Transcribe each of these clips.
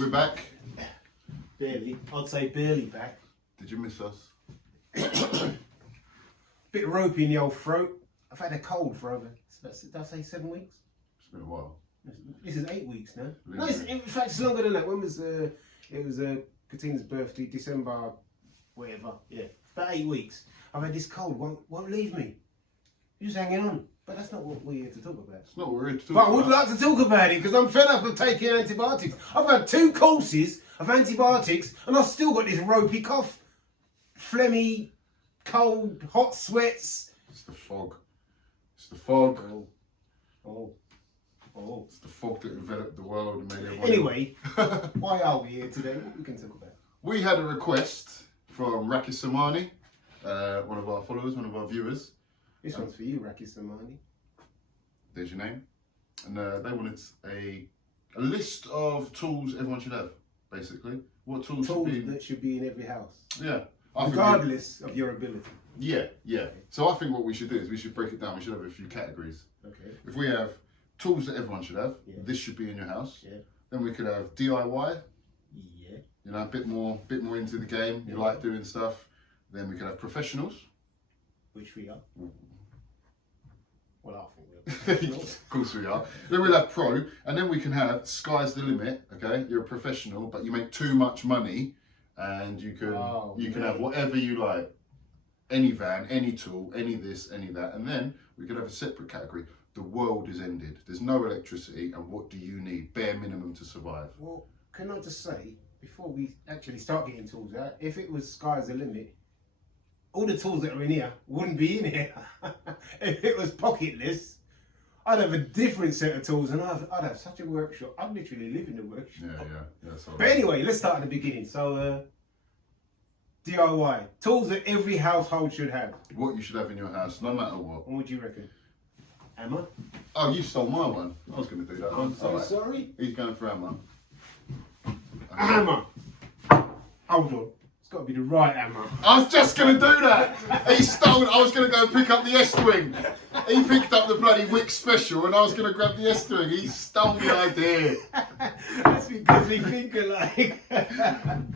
We're back. Barely. I'd say barely back. Did you miss us? Bit ropey in the old throat. I've had a cold for over, did I say 7 weeks? It's been a while. This is 8 weeks now. Really? No, in fact, it's longer than that. When was it was Katina's birthday, December, whatever. Yeah, about 8 weeks. I've had this cold. Won't leave me. You're just hanging on. But that's not what we're here to talk about. It's not what we're here to talk But about. I would like to talk about it because I'm fed up of taking antibiotics. I've had 2 courses of antibiotics and I've still got this ropey cough, phlegmy, cold, hot sweats. It's the fog. It's the fog. Oh. It's the fog that enveloped the world and made everyone... Anyway, why are we here today? What we can talk about? We had a request from Raki Samani, one of our followers, one of our viewers. This one's for you, Raki Samani. There's your name. And they wanted a list of tools everyone should have, basically. What tools should be... that should be in every house. Yeah. Regardless of your ability. Yeah. So I think what we should do is we should break it down. We should have a few categories. Okay. If we have tools that everyone should have, Yeah. this should be in your house. Yeah. Then we could have DIY. Yeah. You know, a bit more into the game. You like doing stuff. Then we could have professionals. Which we are. Well, I think we're professionals. Of course we are. Then we'll have pro, and then we can have sky's the limit. Okay, you're a professional, but you make too much money, and you can have whatever you like, any van, any tool, any this, any that, and then we could have a separate category. The world is ended. There's no electricity, and what do you need? Bare minimum to survive. Well, can I just say before we actually start getting tools out, if it was sky's the limit, all the tools that are in here wouldn't be in here. If it was pocketless, I'd have a different set of tools and I'd have such a workshop. I'd literally live in the workshop. Yeah. But anyway, let's start at the beginning. So, DIY. Tools that every household should have. What you should have in your house, no matter what. What would you reckon? Hammer? Oh, you stole my one. I was going to do that one. I'm so sorry. He's going for hammer. A hammer. Hold on. It's got to be the right hammer. I was just going to do that. He stole it. I was going to go and pick up the S-Wing. He picked up the bloody Wick Special and I was going to grab the S-Wing. He stole the idea. That's because we think alike.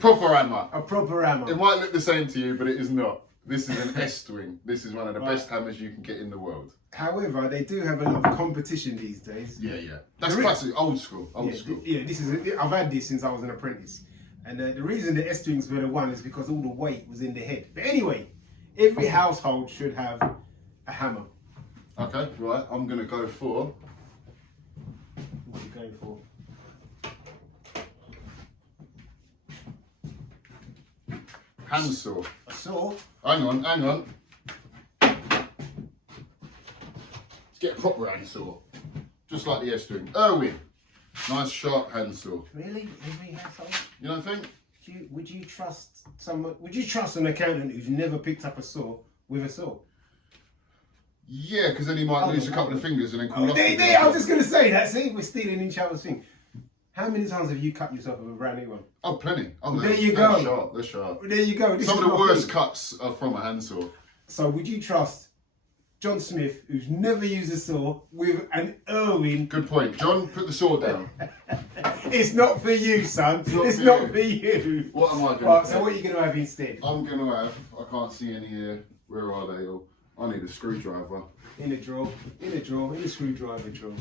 Proper hammer. A proper hammer. It might look the same to you, but it is not. This is an S-Wing. This is one of the best hammers you can get in the world. However, they do have a lot of competition these days. Yeah. That's classic, old school. School. Yeah, I've had this since I was an apprentice. And the reason the S-Wings were the one is because all the weight was in the head. But anyway, every household should have a hammer. Okay, right. I'm going to go for... What are you going for? Handsaw. A saw? Hang on. Let's get a proper handsaw. Just like the S-Wing. Irwin. Nice sharp handsaw. Really? Every household? You don't think? Would you trust someone? Would you trust an accountant who's never picked up a saw with a saw? Yeah, because then he might lose a couple of fingers and then call us. I was just going to say that. See, we're stealing each other's thing. How many times have you cut yourself with a brand new one? Oh, plenty. Oh, there you go. They're sharp. There you go. Some of the worst cuts are from a handsaw. So would you trust John Smith, who's never used a saw, with an Irwin? Good point. John, put the saw down. It's not for you, son. It's not for you. What am I going to Right, so what are you going to have instead? I'm going to have, I can't see any here. Where are they all? I need a screwdriver. In a drawer, in a screwdriver drawer.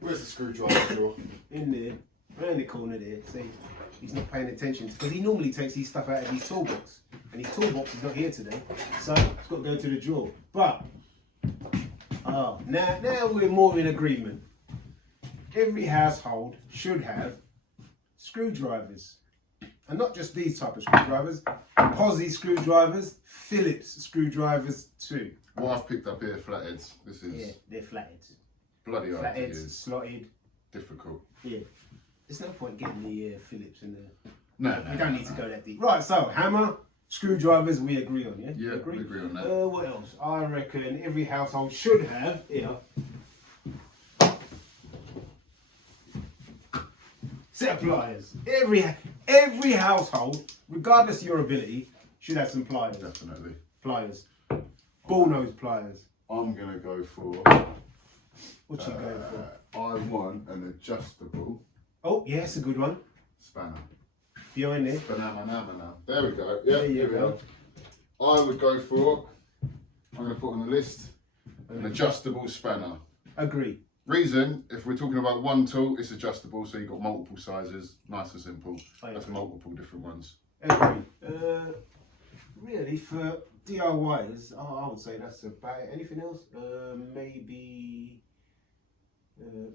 Where's the screwdriver drawer? In there, around the corner there. See, he's not paying attention because he normally takes his stuff out of his toolbox, and his toolbox is not here today, so it's got to go to the drawer. But now we're more in agreement. Every household should have screwdrivers, and not just these type of screwdrivers. Posy screwdrivers, Phillips screwdrivers too. What I've picked up here, flatheads. This is they're flatheads. Bloody Flatheads, ideas. slotted. Difficult. Yeah. There's no point getting the Phillips and the... No. We don't need to go that deep. Right, so hammer, screwdrivers, we agree on, yeah? Yeah, we agree on that. What else? I reckon every household should have, here, set of pliers. Every household, regardless of your ability, should have some pliers. Definitely. Pliers. Bull nose pliers. I'm going to go for What you going for? I want an adjustable. Oh, yeah, it's a good one. Spanner. Behind there. Spanner. There we go. Yeah, There you here we go. are. I would go for, I'm going to put on the list, an adjustable spanner. Agree. Reason, if we're talking about one tool, it's adjustable, so you've got multiple sizes, nice and simple. I That's agree. multiple different ones. Agree. Really, for DIYers, I would say that's about it. Anything else?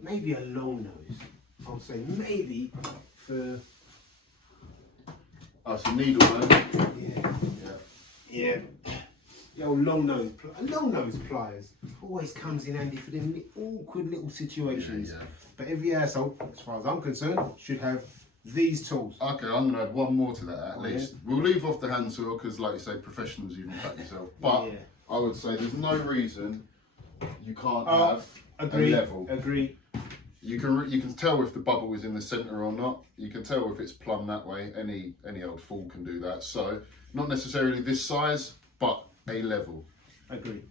Maybe a long nose. I would say maybe for... Oh, it's a needle, man. Yeah. The old long nose pliers always comes in handy for them awkward little situations. Yeah. But every household, as far as I'm concerned, should have these tools. Okay, I'm going to add one more to that at Oh, least. yeah. We'll leave off the hand saw because, like you say, professionals you can cut yourself. But Yeah. I would say there's no reason you can't have Agree. a level. Agree. You can tell if the bubble is in the centre or not. You can tell if it's plumb that way. Any old fool can do that. So not necessarily this size, but a level. Agree.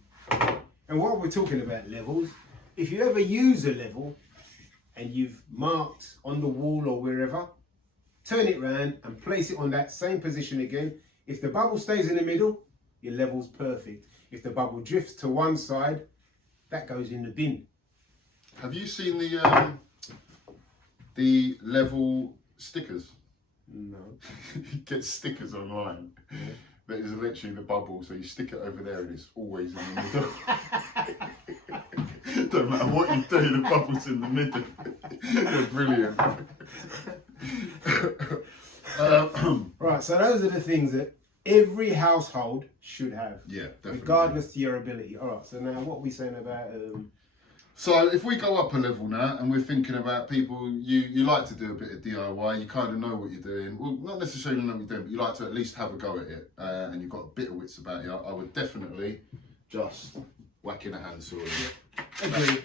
And while we're talking about levels, if you ever use a level and you've marked on the wall or wherever, turn it round and place it on that same position again. If the bubble stays in the middle, your level's perfect. If the bubble drifts to one side, that goes in the bin. Have you seen the level stickers? No. You get stickers online. Yeah. That is literally the bubble, so you stick it over there and it's always in the middle. Don't matter what you do, the bubble's in the middle. They're brilliant. Right, so those are the things that every household should have. Yeah, definitely. Regardless to your ability. All right, so now what are we saying about... So if we go up a level now and we're thinking about people, you like to do a bit of DIY, you kind of know what you're doing. Well, not necessarily know what you're doing, but you like to at least have a go at it. And you've got a bit of wits about you. I would definitely just whack in a handsaw.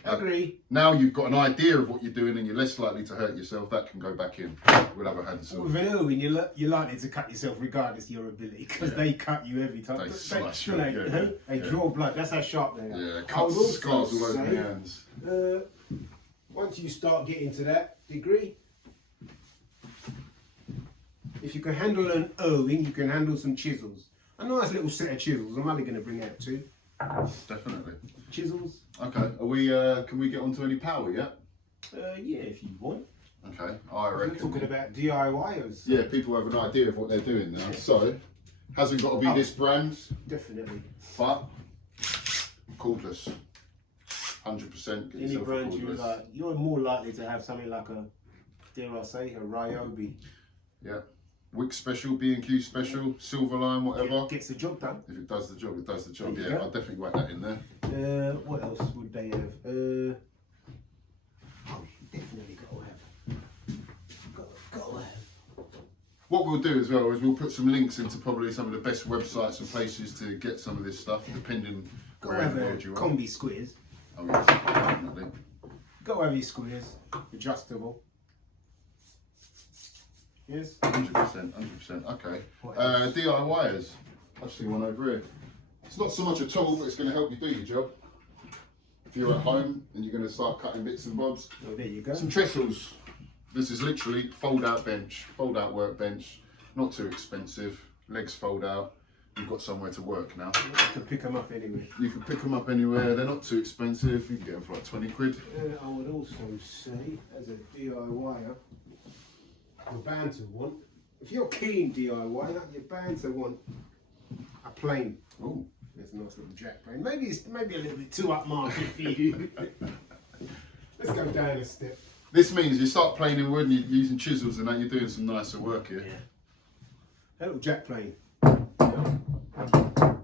Agree. Now you've got an idea of what you're doing and you're less likely to hurt yourself, that can go back in. We'll have a handsaw. With an Irwin, you're likely to cut yourself regardless of your ability because they cut you every time. They slash you, They draw blood. That's how sharp they are. Yeah, I cuts, would also scars all over say, my hands. Once you start getting to that degree, if you can handle an Irwin, you can handle some chisels. A nice little set of chisels. I'm only going to bring out two. Definitely. Chisels. Okay. Are we? Can we get onto any power yet? Yeah, if you want. Okay. I We're reckon. talking about DIYers. Yeah, people have an idea of what they're doing now. So, hasn't got to be this brand, Definitely. but cordless. 100% get Any yourself a brand you cordless. like, you're more likely to have something like a, dare I say, a Ryobi. Yeah. Wick special, B&Q special, silver line, whatever. Gets the job done. If it does the job, it does the job. There you Yeah, go. I'll definitely whack that in there. What else would they have? Definitely got to have. What we'll do as well is we'll put some links into probably some of the best websites and places to get some of this stuff, depending Got where to in have the a world you are. combi squares. Oh yes, definitely. Got to have your squares, adjustable. Yes. 100%. Okay. What else? DIYers. I've seen one over here. It's not so much a tool, but it's going to help you do your job. If you're at home and you're going to start cutting bits and bobs. Oh, there you go. Some trestles. This is literally fold-out bench, fold-out workbench. Not too expensive. Legs fold out. You've got somewhere to work now. You can pick them up anyway. You can pick them up anywhere. They're not too expensive. You can get them for like 20 quid. I would also say, as a DIYer, you're bound to want, if you're keen DIYer, you're bound to want a plane. Oh, There's a nice little jack plane. Maybe it's a little bit too upmarket for you. Let's go down a step. this means you start planing wood and you're using chisels and that you're doing some nicer work here. A little jack plane.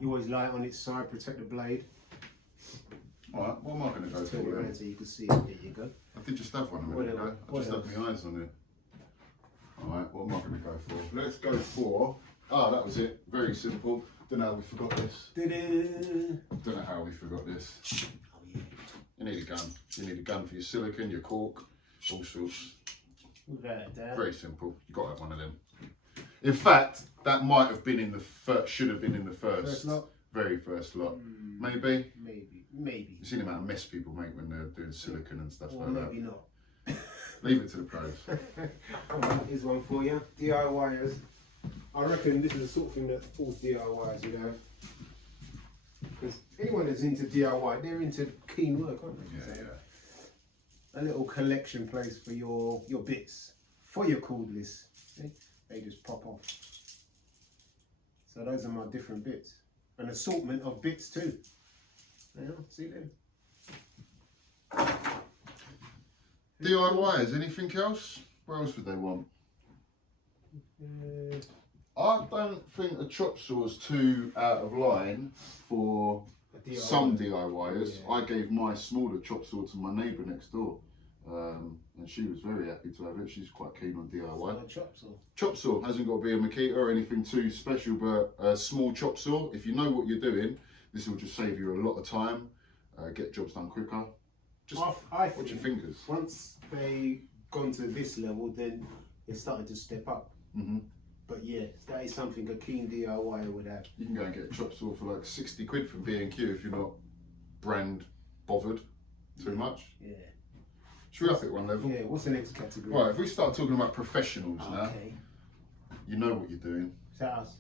You always lie it on its side, protect the blade. Alright, what am I going to go for Turn it then? around so you can see it. There you go. I did just have one a minute ago. I What just had else? my eyes on it. Alright, what am I going to go for? Let's go for... Ah, that was it. Very simple. Don't know how we forgot this. Ta-da. Don't know how we forgot this. Oh yeah. You need a gun. You need a gun for your silicone, your cork, all sorts. Without a doubt. Very simple. You got to have one of them. In fact, that might have been in the first. Should have been in the First lot? very first lot. Maybe. Maybe. Maybe. You see the amount of mess people make when they're doing silicon and stuff Or like that. maybe not. Leave it to the pros. Here's one for you. DIYers. I reckon this is the sort of thing that all DIYers would have. Because anyone that's into DIY, they're into keen work, aren't they? Yeah, So, yeah. a little collection place for your bits, for your cordless. They just pop off. So those are my different bits. An assortment of bits too. Yeah, see them. DIYers, anything else? What else would they want? I don't think a chop saw is too out of line for some DIYers. Yeah. I gave my smaller chop saw to my neighbour next door, and she was very happy to have it. She's quite keen on DIY. Chop saw. Chop saw hasn't got to be a Makita or anything too special, but a small chop saw, if you know what you're doing, this will just save you a lot of time, get jobs done quicker. Just watch your fingers. Once they gone to this level, then they started to step up. Mm-hmm. But yeah, that is something a keen DIY would have. You can go and get a chop saw for like 60 quid from B&Q if you're not brand bothered too much. Yeah. Should we up it one level? Yeah, what's the next category? Right, if we start talking about professionals now, Okay. you know what you're doing. Is that us?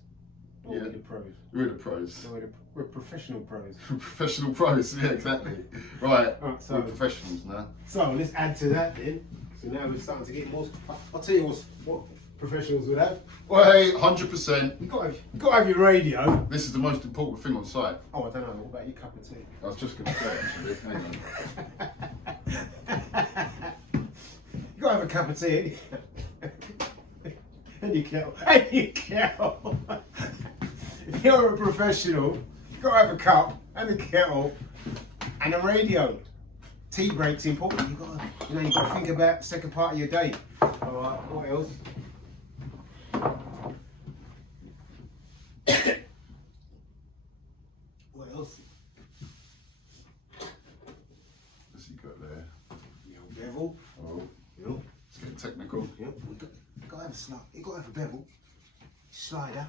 Or Yeah. we're the pros? We're the pros. So we're professional pros. Professional pros, yeah, exactly. Right, Right, so- we're professionals now. So let's add to that then. So now we're starting to get more. I'll tell you what professionals would have. Well, hey, 100%. You got to have your radio. This is the most important thing on site. Oh, I don't know. What about your cup of tea? I was just going to say, actually. Hang on. You got to have a cup of tea. And your kettle. And your kettle. If you're a professional, you got to have a cup and a kettle and a radio. Tea break's important. You got to think about the second part of your day. All right. What else? What else? What's he got there? Your bevel. Oh, You know. it's getting technical. Yeah. You got to have a slide. You got to have a bevel. Slider.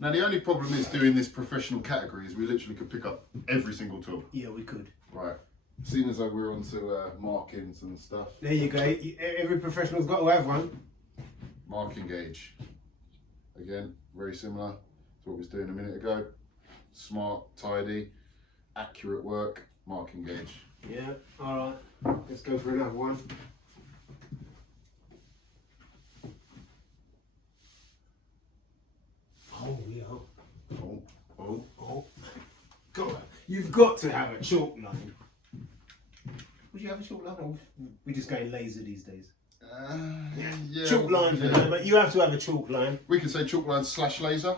Now, the only problem is doing this professional category is we literally could pick up every single tool. Yeah, we could. Right. Seeing as though we're onto markings and stuff. There you go. Every professional's got to have one. Marking gauge. Again, very similar to what we was doing a minute ago. Smart, tidy, accurate work, marking gauge. Yeah. All right. Let's go for another one. Oh yeah. Oh. You've got to have a chalk line. Would you have a chalk line? Or we're just going laser these days. Yeah. Chalk line for now, but you have to have a chalk line. We can say chalk line / laser.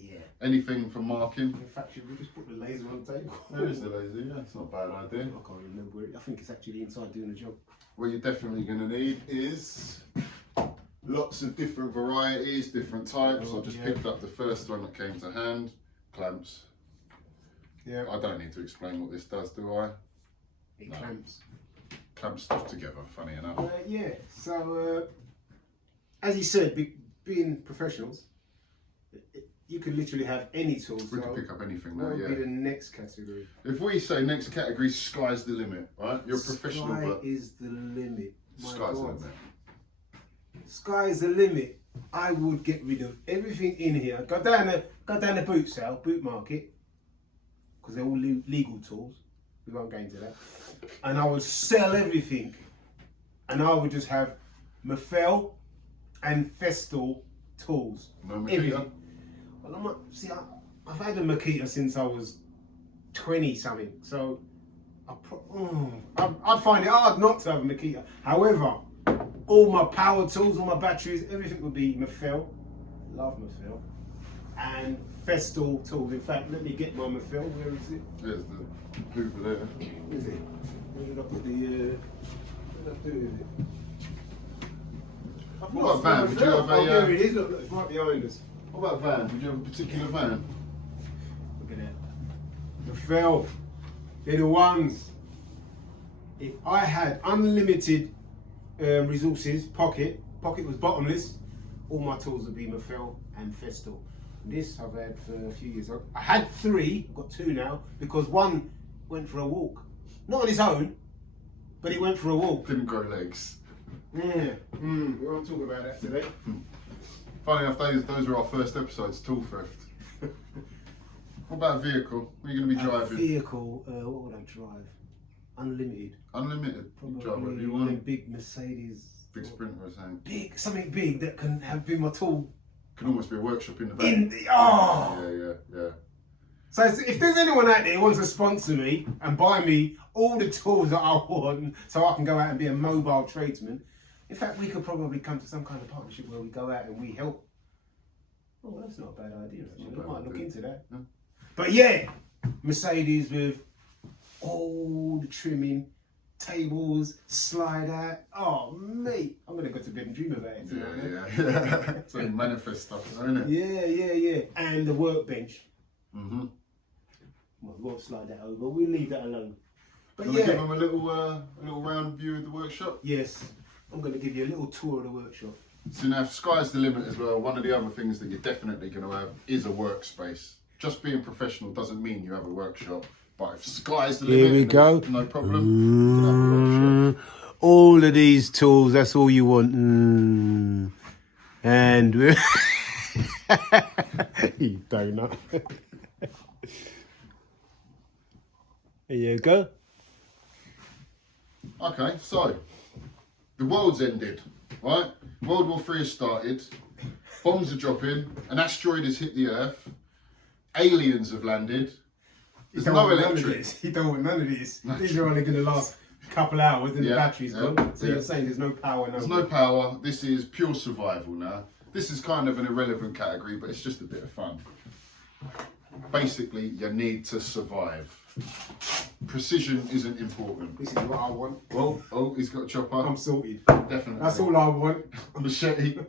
Yeah. Anything for marking. In fact, should we just put the laser on the table? There is the laser, yeah, it's not a bad idea. I can't remember it. I think it's actually inside doing the job. What you're definitely going to need is lots of different varieties, different types. I just picked up the first one that came to hand. Clamps. Yeah. I don't need to explain what this does, do I? It No. clamps. Clamp stuff together, funny enough. Yeah. So, as you said, being professionals, you can literally have any tools. We can pick up anything now, What would yeah. be the next category? If we say next category, sky's the limit, right? You're a professional, Sky but is the limit. My sky's the God. limit. Sky is the limit. I would get rid of everything in here. Go down the boot sale, boot market, because they're all legal tools. We won't go into that. And I would sell everything, and I would just have Mafell and Festool tools. No Makita? Everything. Well, I've had a Makita since I was 20 something, so I'd find it hard not to have a Makita. However, all my power tools, all my batteries, everything would be Mafell. Love Mafell. And Festool tools. In fact, let me get my Mafell. Where is it? There's the hoover there. Where is it? Where did I put the? What did I do with it? I've What lost about van? my Would you Mafell. have a, Oh, there it is. Look, it's right behind us. What about van? Would you have a particular van? Look at that. Mafell. They're the ones. If I had unlimited resources, pocket was bottomless, all my tools would be Mafell and Festool. This I've had for a few years. I had 3, I've got 2 now, because one went for a walk. Not on his own, but he went for a walk. Didn't grow legs. Yeah. We won't talk about that today. Funny enough, those were our first episodes, tool theft. What about a vehicle? What are you going to be driving? Vehicle, what would I drive? Unlimited. Unlimited? You drive whatever you One of them want. big Mercedes. Big Sprinter or something. Big, something big that can have been my tool. Can almost be a workshop in the back. Yeah. So if there's anyone out there who wants to sponsor me and buy me all the tools that I want so I can go out and be a mobile tradesman, in fact, we could probably come to some kind of partnership where we go out and we help. Oh, that's not a bad idea, actually. I might look into that. Yeah. But yeah, Mercedes with all the trimming, tables, slide out. Oh, mate, I'm going to go to bed and dream about it tonight. Yeah. It's like manifest stuff, isn't it? Yeah. And the workbench. Mm-hmm. Well, we won't slide that over. We'll leave that alone. But Can we give them a little round view of the workshop? Yes, I'm going to give you a little tour of the workshop. So now, sky's the limit as well. One of the other things that you're definitely going to have is a workspace. Just being professional doesn't mean you have a workshop. But if sky's the limit, Here we go. No problem. You can have a workshop. All of these tools, that's all you want. And we're... you donut. There you go. Okay, so the world's ended, right? World War III has started. Bombs are dropping. An asteroid has hit the Earth. Aliens have landed. There's no electric. You don't want none of these. These are only going to last a couple hours and the battery's gone. So you're saying there's no power. There's no power. This is pure survival now. This is kind of an irrelevant category, but it's just a bit of fun. Basically, you need to survive. Precision isn't important. This is what I want. Oh, he's got a chopper. I'm sorted. Definitely. That's all I want. Machete.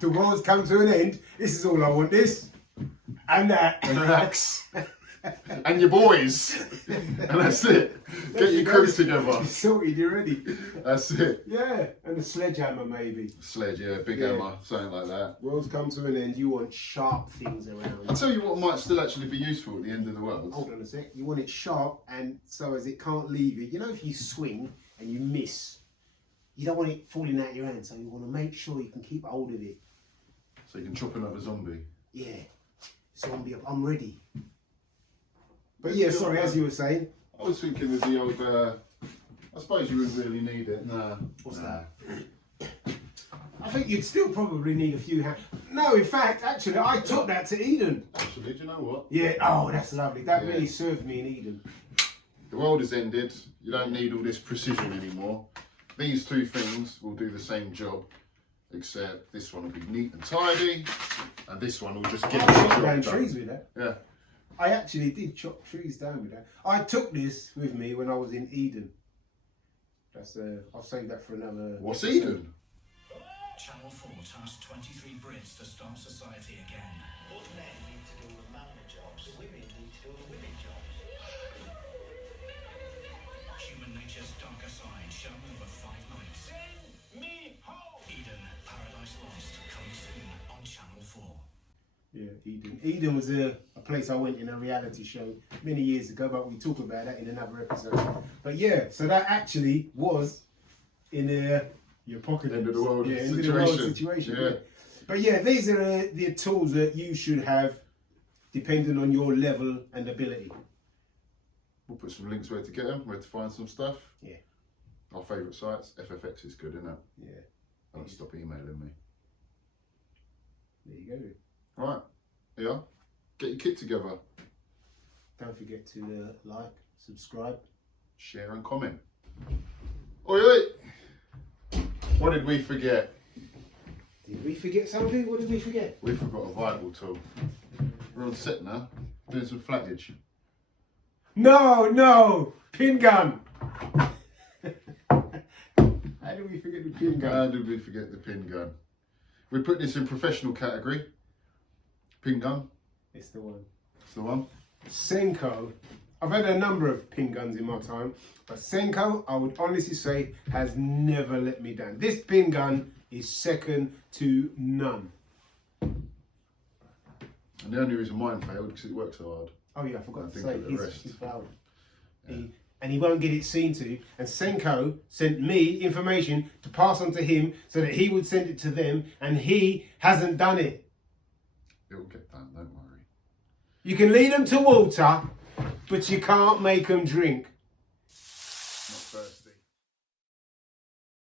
The world's come to an end. This is all I want. This and that. And an axe. And your boys. And that's it. Get your crews together. You're sorted, you're ready. That's it. Yeah, and a sledgehammer maybe. Sledge, yeah, big hammer, something like that. World's come to an end. You want sharp things around. I'll tell you what might still actually be useful at the end of the world. Hold on a sec. You want it sharp and so as it can't leave it. You know, if you swing and you miss, you don't want it falling out your hand. So you want to make sure you can keep hold of it. So you can chop another zombie. Yeah. Zombie up. I'm ready. But yeah, sorry, as you were saying. I was thinking of the old, I suppose you wouldn't really need it. Nah. What's that? I think you'd still probably need a few hands. No, in fact, actually, I took that to Eden. Actually, do you know what? Yeah, oh, that's lovely. That really served me in Eden. The world has ended. You don't need all this precision anymore. These two things will do the same job, except this one will be neat and tidy, and this one will just get the chop job down done. trees with that. Yeah. I actually did chop trees down with that. I took this with me when I was in Eden. That's I'll save that for another. What's Eden? Channel 4 tasked 23 Brits to start society again. Both men need to do the man jobs, women need to do the women jobs. Human nature's darker side shown over 5 nights. Me ho! Eden, Paradise Lost, coming soon on Channel 4. Yeah, Eden. Eden was a place I went in a reality show many years ago, but we talk about that in another episode. But yeah, so that actually was in your pocket. End of the world End of the world situation. Yeah. But yeah, these are the tools that you should have depending on your level and ability. We'll put some links where to get them, where to find some stuff. Yeah. Our favourite sites. FFX is good, isn't it? Yeah. Don't stop emailing me. There you go. Right. Yeah. Get your kit together. Don't forget to like, subscribe. Share and comment. Oi, oi. What did we forget? Did we forget something? What did we forget? We forgot a vital tool. We're on set now, doing some flattage. No! Pin gun! How did we forget the pin gun? How did we forget the pin gun? We put this in professional category. Pin gun. It's the one. It's the one. Senko. I've had a number of pin guns in my time, but Senko, I would honestly say, has never let me down. This pin gun is second to none. And the only reason mine failed because it works so hard. Oh yeah, I forgot I to think say of the he's rest. fouled. Yeah. And he won't get it seen to. And Senko sent me information to pass on to him so that he would send it to them, and he hasn't done it. It will get done, don't worry. You can lead them to water, but you can't make them drink.